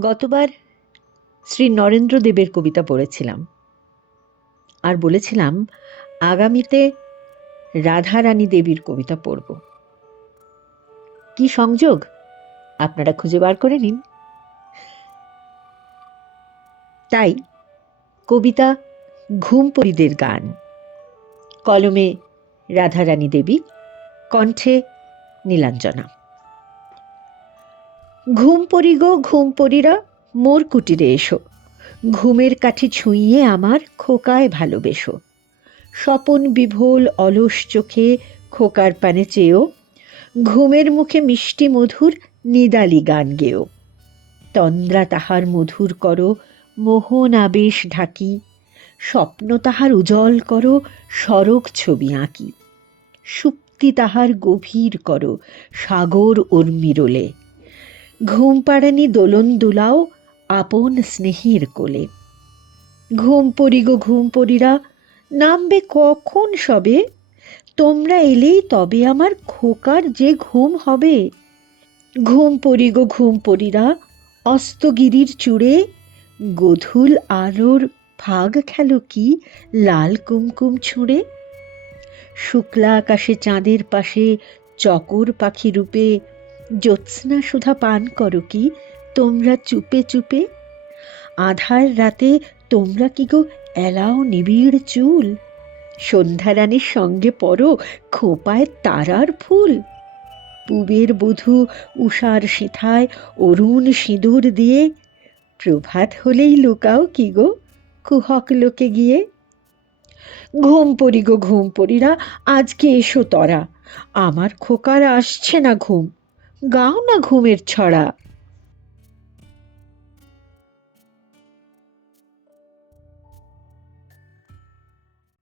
গতবার শ্রী নরেন্দ্র দেবের কবিতা পড়েছিলাম আর বলেছিলাম আগামীতে রাধারানী দেবীর কবিতা পড়ব। কি সংযোগ আপনারা খুঁজে বার করে নিন। তাই কবিতা ঘুমপরিদের গান, কলমে রাধারানী দেবী, কণ্ঠে নীলাঞ্জনা। ঘুমপরি গো ঘুমপরিরা, মোর কুটিরে এসো, ঘুমের কাঠি ছুঁইয়ে আমার খোকায় ভালোবেসো। স্বপন বিভোল অলস চোখে খোকার পানে চেয়েও, ঘুমের মুখে মিষ্টি মধুর নিদালি গান গেও। তন্দ্রা তাহার মধুর করো মোহন আবেশ ঢাকি, স্বপ্ন তাহার উজ্জ্বল করো সরগ ছবি আঁকি। সুপ্তি তাহার গভীর করো সাগর উর্মিরোলে, ঘুম পাড়ানি দোলন দুলাও আপন স্নেহের কোলে। ঘুমপরি গো ঘুমপরিরা, নামবে কখন সবে, তোমরা এলেই তবে আমার খোকার যে ঘুম হবে। ঘুমপরি গো ঘুমপরিরা, অস্তগিরির চূড়ে, গধূল আলোর ভাগ খেলো কি লাল কুমকুম ছুঁড়ে। শুক্লা আকাশে চাঁদের পাশে চকর পাখি রূপে, জ্যোৎস্না সুধা পান করো কি তোমরা চুপে চুপে। আধার রাতে তোমরা কি গো এলাও নিবিড় চুল, সন্ধ্যারানীর সঙ্গে পরো খোঁপায় তারার ফুল। পুবের বধূ উষার সিথায় অরুণ সিঁদুর দিয়ে, প্রভাত হলেই লুকাও কি গো কুহক লোকে গিয়ে। ঘুমপরি গো ঘুমপরিরা, আজকে এসো তরা, আমার খোকার আসছে না ঘুম, গাও না ঘুমের ছড়া।